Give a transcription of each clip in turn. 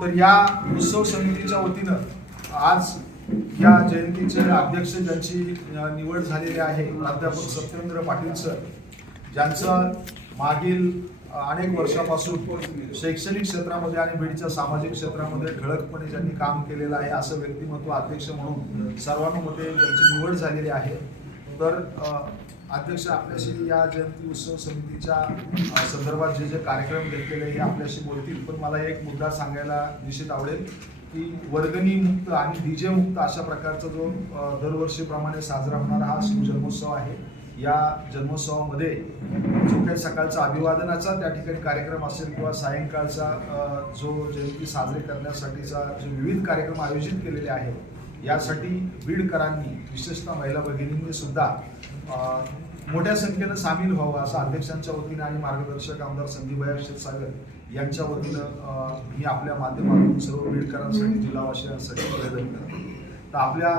तर या उत्सव समितीच्या वतीनं आज या जयंतीचे अध्यक्ष ज्यांची निवड झालेली आहे प्राध्यापक सत्येंद्र पाटील सर ज्यांचं मागील अनेक वर्षापासून शैक्षणिक क्षेत्रामध्ये आणि बीडच्या सामाजिक क्षेत्रामध्ये ठळकपणे ज्यांनी काम केलेलं आहे असं व्यक्तिमत्व अध्यक्ष म्हणून सर्वानुमते त्यांची निवड झालेली आहे. तर अध्यक्ष आपल्याशी या जयंती उत्सव समितीच्या संदर्भात जे जे कार्यक्रम घेतलेले हे आपल्याशी बोलतील. पण मला एक मुद्दा सांगायला निश्चित आवडेल की वर्गणी मुक्त आणि डीजे मुक्त अशा प्रकारचा जो दरवर्षीप्रमाणे साजरा होणारा हा शिवजन्मोत्सव आहे. या जन्मोत्सवामध्ये जो काही सकाळचा अभिवादनाचा त्या ठिकाणी कार्यक्रम असेल किंवा सायंकाळचा जो जयंती साजरी करण्यासाठीचा जे विविध कार्यक्रम आयोजित केलेले आहेत यासाठी बीडकरांनी विशेषतः महिला भगिनींनी सुद्धा मोठ्या संख्येनं सामील व्हावं असं अध्यक्षांच्या वतीनं आणि मार्गदर्शक आमदार संदीपया क्षीरसागर यांच्या वतीनं मी आपल्या माध्यमातून सर्व बीडकरांसाठी जिल्हावासियांसाठी निवेदन करतो तर आपल्या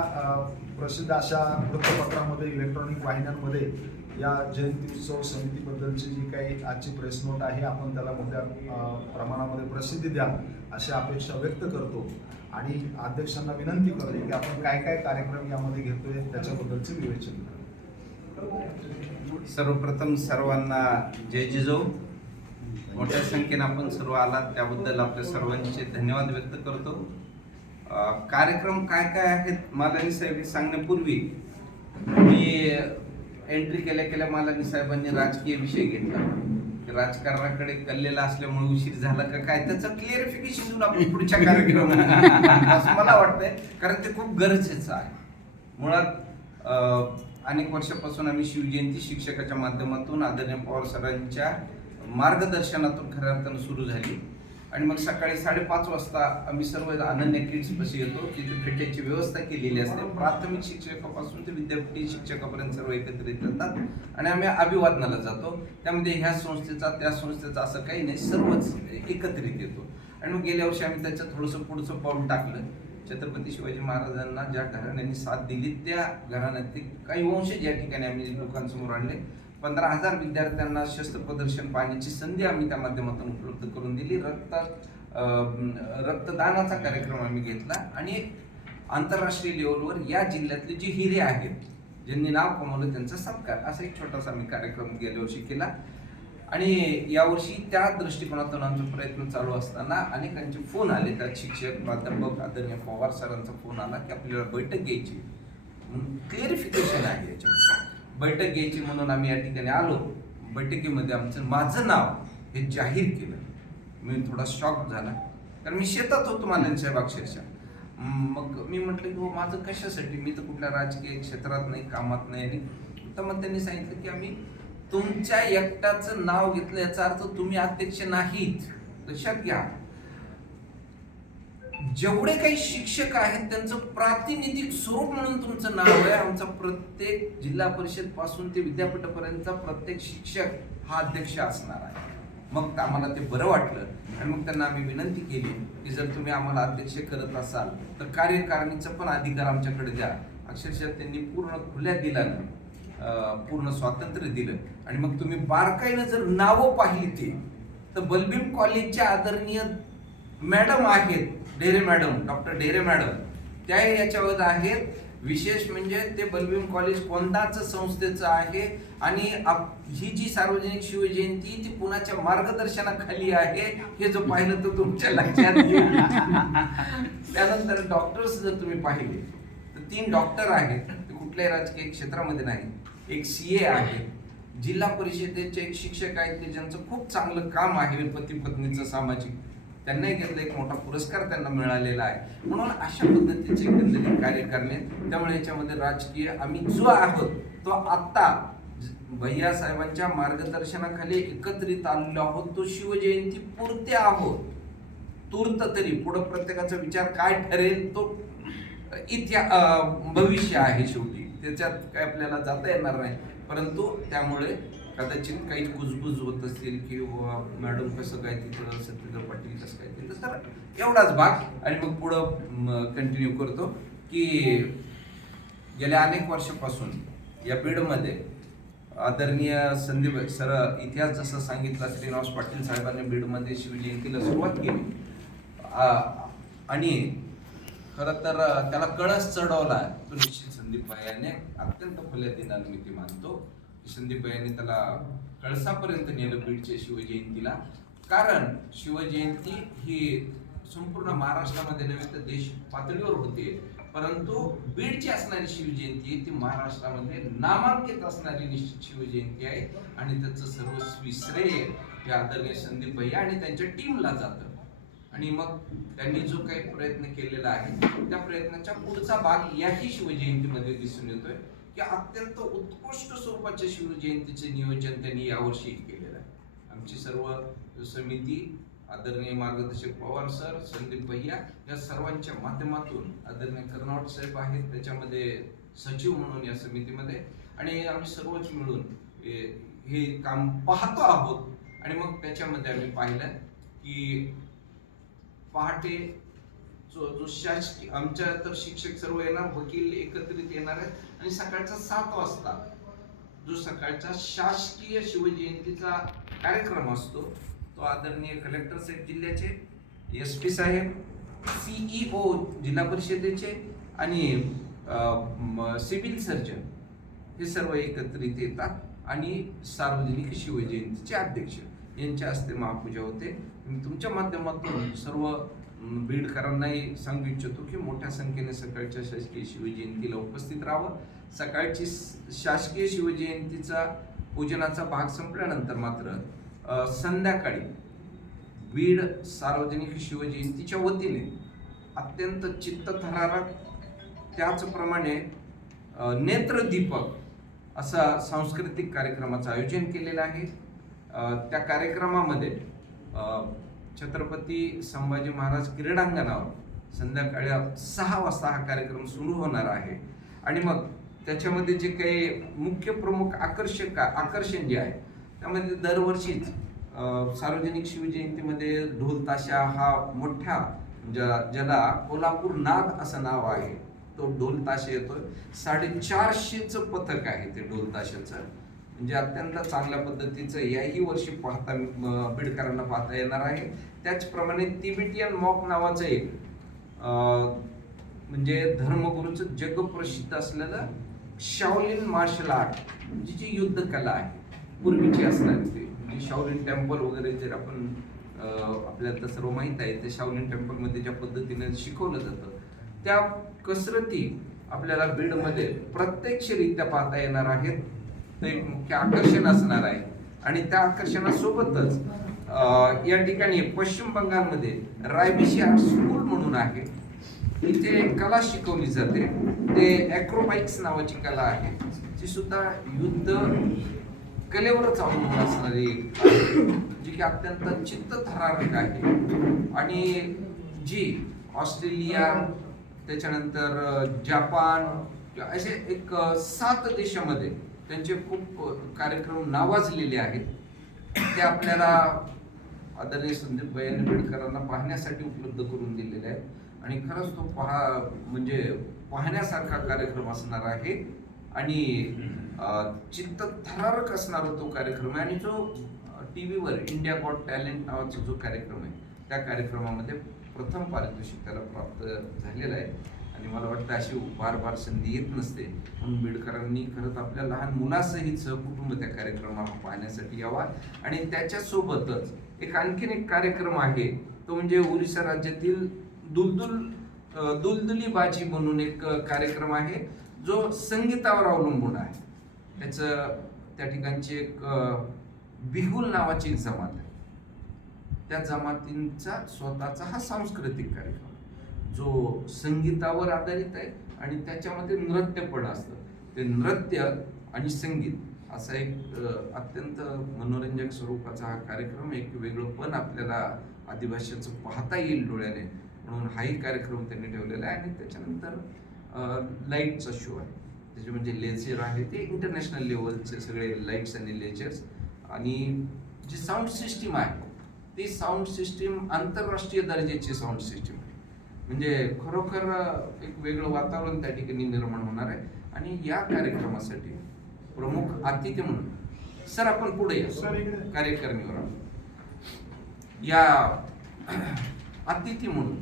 प्रसिद्ध अशा वृत्तपत्रामध्ये इलेक्ट्रॉनिक वाहिन्यांमध्ये या जयंती उत्सव समितीबद्दलची जी काही आजची प्रेस नोट आहे आपण त्याला मोठ्या प्रमाणामध्ये प्रसिद्धी द्या अशी अपेक्षा व्यक्त करतो. आणि अध्यक्षांना विनंती करतो की आपण काय काय कार्यक्रम यामध्ये घेतोय त्याच्याबद्दलचे विवेचन करा. सर्वप्रथम सर्वांना जय जिजो. मोठ्या संख्येने आपण सर्व आलात त्याबद्दल आपल्या सर्वांचे धन्यवाद व्यक्त करतो. कार्यक्रम काय काय आहेत मालानी साहेब हे सांगण्यापूर्वी मी एंट्री केल्या केल्या मालानी साहेबांनी राजकीय विषय घेतला. राजकारणाकडे कल्लेला असल्यामुळे उशीर झाला का काय त्याचं क्लिअरिफिकेशन देऊन आपण पुढच्या कार्यक्रम असं मला वाटतंय कारण ते खूप गरजेचं आहे. मुळात अनेक वर्षापासून आम्ही शिवजयंती शिक्षकाच्या माध्यमातून आदरणीय पवार सरांच्या मार्गदर्शनातून खऱ्या अर्थानं सुरू झाली. आणि मग सकाळी साडेपाच वाजता आम्ही सर्व अनन्य किड्स येतो. तिथे फेट्याची व्यवस्था केलेली असते. प्राथमिक शिक्षकापासून ते विद्यापीठ शिक्षकापर्यंत सर्व एकत्रित येतात आणि आम्ही अभिवादनाला जातो. त्यामध्ये ह्या संस्थेचा त्या संस्थेचा असं काही नाही. सर्वच एकत्रित येतो. आणि मग गेल्या वर्षी आम्ही त्याचं थोडंसं पुढचं पाऊल टाकलं. छत्रपती शिवाजी महाराजांना ज्या घराण्यांनी साथ दिली त्या घराण्यातील काही वंशज या ठिकाणी आम्ही लोकांसमोर आणले. पंधरा हजार विद्यार्थ्यांना शस्त्र प्रदर्शन पाहण्याची संधी आम्ही त्या माध्यमातून उपलब्ध करून दिली. रक्त रक्तदानाचा कार्यक्रम आम्ही घेतला आणि आंतरराष्ट्रीय लेवलवर या जिल्ह्यातले जे हिरे आहेत ज्यांनी नाव कमवलं त्यांचा सत्कार. असा एक छोटासा आम्ही कार्यक्रम गेल्या वर्षी केला. आणि यावर्षी त्या दृष्टिकोनातून आमचा प्रयत्न चालू असताना अनेकांचे फोन आले. त्यात शिक्षक प्राध्यापक आदरणीय पवार सरांचा फोन आला की आपल्याला बैठक घ्यायची क्लिअरिफिकेशन आहे याच्यामध्ये. बैठक घ्यायची म्हणून आम्ही या ठिकाणी आलो. बैठकीमध्ये आमचं माझं नाव हे जाहीर केलं. मी थोडा शॉक झाला. कारण मी शेतात होतो मालन साहेब अक्षरशः. मग मी म्हटलं की हो माझं कशासाठी? मी तर कुठल्या राजकीय क्षेत्रात नाही कामात नाही. आणि तर मग त्यांनी सांगितलं की आम्ही तुमच्या एकट्याचं नाव घेतलं याचा अर्थ तुम्ही अध्यक्ष नाहीत. लक्षात घ्या. जेवढे काही शिक्षक आहेत त्यांचं प्रातिनिधिक स्वरूप म्हणून तुमचं नाव आहे. आमचा प्रत्येक जिल्हा परिषदपासून ते विद्यापीठापर्यंतचा प्रत्येक शिक्षक हा अध्यक्ष असणार आहे. मग आम्हाला ते बरं वाटलं आणि मग त्यांना आम्ही विनंती केली की जर तुम्ही आम्हाला अध्यक्ष करत असाल तर कार्यकारिणीचा पण अधिकार आमच्याकडे द्या. अक्षरशः त्यांनी पूर्ण खुल्या दिलानं पूर्ण स्वातंत्र्य दिलं. आणि मग तुम्ही बारकाईनं जर नावं पाहिली ती तर बलबीम कॉलेजच्या आदरणीय मॅडम आहेत Dhere madam doctor Dhere madam त्या याच्यावर आहेत. विशेष म्हणजे ते बलबीम कॉलेज कोणताच संस्थेचं आहे. आणि ही जी सार्वजनिक शिवजयंती ती पुण्याच्या मार्गदर्शनाखाली आहे हे जर पाहिलं तर तुमच्या लक्षात त्यानंतर डॉक्टर्स जर तुम्ही पाहिले तर तीन डॉक्टर आहेत. कुठल्याही राजकीय क्षेत्रामध्ये नाही. एक सी ए आहे. जिल्हा परिषदेचे एक शिक्षक आहेत ते ज्यांचं खूप चांगलं काम आहे पती पत्नीचं सामाजिक त्यांनाही घेतलं एक मोठा पुरस्कार त्यांना मिळालेला आहे. म्हणून अशा पद्धतीचे एकंदरीत कार्य करणे त्यामुळे याच्यामध्ये राजकीय आम्ही जो आहोत तो आत्ता भैया साहेबांच्या मार्गदर्शनाखाली एकत्रित आलेलो आहोत. तो शिवजयंती पुरते आहोत. तूर्त तरी पुढं प्रत्येकाचा विचार काय ठरेल तो इतिहा भविष्य आहे शेवटी. त्याच्यात काय आपल्याला जाता येणार नाही. परंतु त्यामुळे कदाचित काही कुजबुज होत असतील की मॅडम कसं काय तिथं सत्येंद्र पाटील कसं काय तिथं तर एवढाच भाग. आणि मग पुढं कंटिन्यू करतो की गेल्या अनेक वर्षापासून या बीडमध्ये आदरणीय संदीप सर इतिहास जसं सांगितला श्रीनिवास पाटील साहेबांनी बीडमध्ये शिवजयंतीला सुरुवात केली. आणि खरं तर त्याला कळस चढवला तो निश्चित संदीप भाईने अत्यंत खुल्या दिनाने मी ते मानतो. की संदीप भाईने त्याला कळसापर्यंत नेलं बीडच्या शिवजयंतीला. कारण शिवजयंती ही संपूर्ण महाराष्ट्रामध्ये नव्हे तर देश पातळीवर होते. परंतु बीडची असणारी शिवजयंती ती महाराष्ट्रामध्ये नामांकित असणारी निश्चित शिवजयंती आहे. आणि त्याचं सर्वस्वी श्रेय हे आदरणीय संदीप भैया आणि त्यांच्या टीमला जातं. आणि मग त्यांनी जो काही प्रयत्न केलेला आहे त्या प्रयत्नाच्या पुढचा भाग याही शिवजयंतीमध्ये दिसून येतोय की अत्यंत उत्कृष्ट स्वरूपाच्या शिवजयंतीचे नियोजन त्यांनी यावर्षी केलेलं आहे. आमची सर्व समिती आदरणीय मार्गदर्शक पवार सर संदीप भैया या सर्वांच्या माध्यमातून आदरणीय कर्नावट साहेब आहेत त्याच्यामध्ये सचिव म्हणून या समितीमध्ये आणि आम्ही सर्वच मिळून हे- हे काम पाहतो आहोत. आणि मग त्याच्यामध्ये आम्ही पाहिलं की पहाटे जो जो शासकीय आमच्या तर शिक्षक सर्व येणार वकील एकत्रित येणार आहेत. आणि सकाळचा सात वाजता जो सकाळचा शासकीय शिवजयंतीचा कार्यक्रम असतो तो आदरणीय कलेक्टर साहेब जिल्ह्याचे एस पी साहेब सीईओ जिल्हा परिषदेचे आणि सिव्हिल सर्जन हे सर्व एकत्रित येतात. आणि सार्वजनिक शिवजयंतीचे अध्यक्ष. यांच्या हस्ते महापूजा होते. मी तुमच्या माध्यमातून सर्व बीडकरांनाही सांगू इच्छितो की मोठ्या संख्येने सकाळच्या शासकीय शिवजयंतीला उपस्थित राहावं. सकाळची शासकीय शिवजयंतीचा पूजनाचा भाग संपल्यानंतर मात्र संध्याकाळी बीड सार्वजनिक शिवजयंतीच्या वतीने अत्यंत चित्तथरारक त्याचप्रमाणे नेत्रदीपक असा सांस्कृतिक कार्यक्रमाचं आयोजन केलेलं आहे. त्या कार्यक्रमामध्ये छत्रपती संभाजी महाराज क्रीडांगणावर संध्याकाळी सहा वाजता हा कार्यक्रम सुरू होणार आहे. आणि मग त्याच्यामध्ये जे काही मुख्य प्रमुख आकर्षक आकर्षण जे आहे त्यामध्ये दरवर्षीच सार्वजनिक शिवजयंतीमध्ये ढोल ताशा हा मोठ्या ज्या ज्याला कोल्हापूर नाद असं नाव आहे तो ढोल येतो येतोय. साडेचारशेचं पथक आहे ते ढोल ताशाचं म्हणजे अत्यंत चांगल्या पद्धतीचं याही वर्षी पाहता बीडकरांना पाहता येणार आहे. त्याचप्रमाणे तिबिटियन मॉक नावाचं एक म्हणजे धर्मगुरूचं जगप्रसिद्ध असलेलं शाओलिन मार्शल आर्ट म्हणजे जी युद्ध कला आहे पूर्वीची असणारी ते. म्हणजे शाओलिन टेम्पल वगैरे जर आपण आपल्याला तर सर्व माहीत आहे ते शाओलिन टेम्पलमध्ये ज्या पद्धतीने शिकवलं जातं त्या कसरती आपल्याला बीडमध्ये प्रत्यक्षरित्या पाहता येणार आहेत. ते एक मुख्य आकर्षण असणार आहे. आणि त्या आकर्षणासोबतच या ठिकाणी पश्चिम बंगालमध्ये रायबिशी आर्ट स्कूल म्हणून आहे. इथे कला शिकवली जाते. ते ॲक्रोबाईक्स नावाची कला आहे. ती सुद्धा युद्ध कलेवरच अवलंबून असणारी एक जी की अत्यंत चित्तथरारक आहे. आणि जी ऑस्ट्रेलिया त्याच्यानंतर जापान जपान असे एक सात देशामध्ये त्यांचे खूप कार्यक्रम नावाजलेले आहेत. ते आपल्याला आदरणीय संदीप भाई आंबेडकरांना पाहण्यासाठी उपलब्ध करून दिलेले आहेत. आणि खरंच तो पहा म्हणजे पाहण्यासारखा कार्यक्रम असणार आहे. आणि चित्त थरारक असणारा तो कार्यक्रम आहे. आणि जो टी व्हीवर इंडिया गॉट टॅलेंट नावाचा जो कार्यक्रम आहे त्या कार्यक्रमामध्ये प्रथम पारितोषिक त्याला प्राप्त झालेला आहे. आणि मला वाटतं अशी बार बार संधी येत नसते. म्हणून बीडकरांनी खरंच आपल्या लहान मुलासहित सहकुटुंब त्या कार्यक्रमाला पाहण्यासाठी यावा. आणि त्याच्यासोबतच एक आणखीन एक कार्यक्रम आहे. तो म्हणजे ओरिसा राज्यातील दुलदुल दुलदुली बाजी म्हणून एक कार्यक्रम आहे जो संगीतावर अवलंबून आहे. त्याचं त्या ठिकाणची एक बिहुल नावाची एक जमात आहे. त्या जमातींचा स्वतःचा हा सांस्कृतिक कार्यक्रम जो संगीतावर आधारित आहे आणि त्याच्यामध्ये नृत्य पण असतं. ते नृत्य आणि संगीत असा एक अत्यंत मनोरंजक स्वरूपाचा हा कार्यक्रम एक वेगळं पण आपल्याला आदिवासीचं पाहता येईल डोळ्याने. म्हणून हाही कार्यक्रम त्यांनी ठेवलेला आहे आणि त्याच्यानंतर लाईटचा शो आहे. त्याचे म्हणजे लेझर आहे ते इंटरनॅशनल लेवलचे सगळे लाईट्स आणि लेझर्स. आणि जी साऊंड सिस्टीम आहे ती साऊंड सिस्टीम आंतरराष्ट्रीय दर्जाची साऊंड सिस्टीम आहे. म्हणजे खरोखर एक वेगळं वातावरण त्या ठिकाणी निर्माण होणार आहे आणि या कार्यक्रमासाठी प्रमुख अतिथी म्हणून सर आपण पुढे या. कार्यकारिणीवर. या अतिथी म्हणून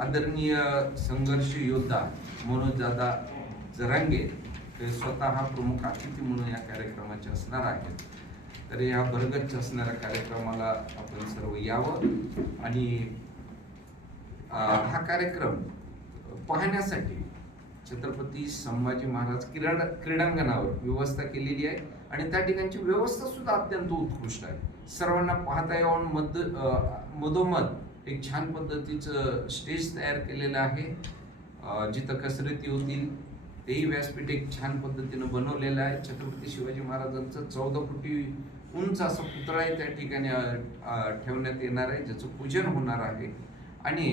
आदरणीय संघर्ष योद्धा मनोज दादा जरांगे हे स्वतः प्रमुख अतिथी म्हणून या कार्यक्रमाचे असणार आहेत तर या भरगच्च असणाऱ्या कार्यक्रमाला आपण सर्व यावं आणि हा कार्यक्रम पाहण्यासाठी छत्रपती संभाजी महाराज क्रीडा क्रीडांगणावर व्यवस्था केलेली आहे आणि त्या ठिकाणची व्यवस्था सुद्धा अत्यंत उत्कृष्ट आहे. सर्वांना पाहता येऊन मध मधोमध एक छान पद्धतीचं स्टेज तयार केलेलं आहे. जिथं कसरती होतील तेही व्यासपीठ एक छान पद्धतीनं बनवलेलं आहे. छत्रपती शिवाजी महाराजांचं चौदा फुटी उंच असं आहे त्या ठिकाणी ठेवण्यात येणार आहे ज्याचं पूजन होणार आहे. आणि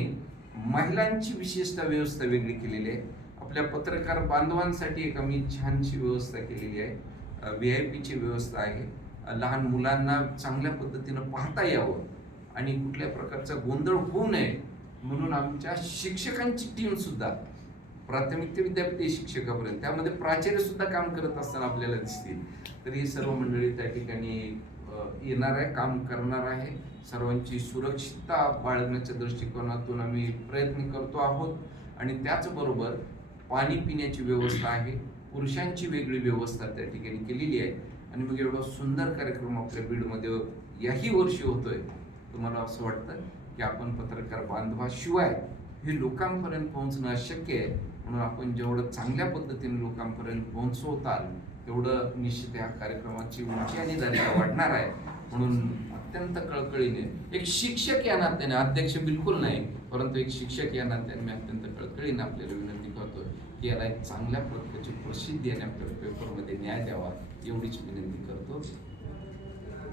महिलांची विशेषतः व्यवस्था वेगळी केलेली आहे. आपल्या पत्रकार बांधवांसाठी एक आम्ही छानशी व्यवस्था केलेली आहे. व्ही आय पीची व्यवस्था आहे. लहान मुलांना चांगल्या पद्धतीनं पाहता यावं आणि कुठल्या प्रकारचा गोंधळ होऊ नये म्हणून आमच्या शिक्षकांची टीमसुद्धा प्राथमिक ते विद्यापीठ शिक्षकापर्यंत त्यामध्ये प्राचार्यसुद्धा काम करत असताना आपल्याला दिसतील. तर ही सर्व मंडळी त्या ठिकाणी येणार आहे काम करणार आहे. सर्वांची सुरक्षितता बाळगण्याच्या दृष्टिकोनातून आम्ही प्रयत्न करतो आहोत. आणि त्याचबरोबर पाणी पिण्याची व्यवस्था आहे. पुरुषांची वेगळी व्यवस्था त्या ठिकाणी केलेली आहे. आणि मग एवढा सुंदर कार्यक्रम आपल्या बीडमध्ये याही वर्षी होतोय. तुम्हाला असं वाटतं की आपण पत्रकार बांधवाशिवाय हे लोकांपर्यंत पोहोचणं अशक्य आहे? म्हणून आपण जेवढं चांगल्या पद्धतीने लोकांपर्यंत पोहोचवताल एवढं निश्चित या कार्यक्रमाची उंची आणि दर्जा वाढणार आहे. म्हणून अत्यंत कळकळीने एक शिक्षक या नात्याने अध्यक्ष बिलकुल नाही परंतु एक शिक्षक या नात्याने मी अत्यंत कळकळीने आपल्याला विनंती करतोय की याला एक चांगल्या प्रकारची प्रसिद्धी आणि आपल्या पेपरमध्ये न्याय द्यावा एवढीच विनंती करतो.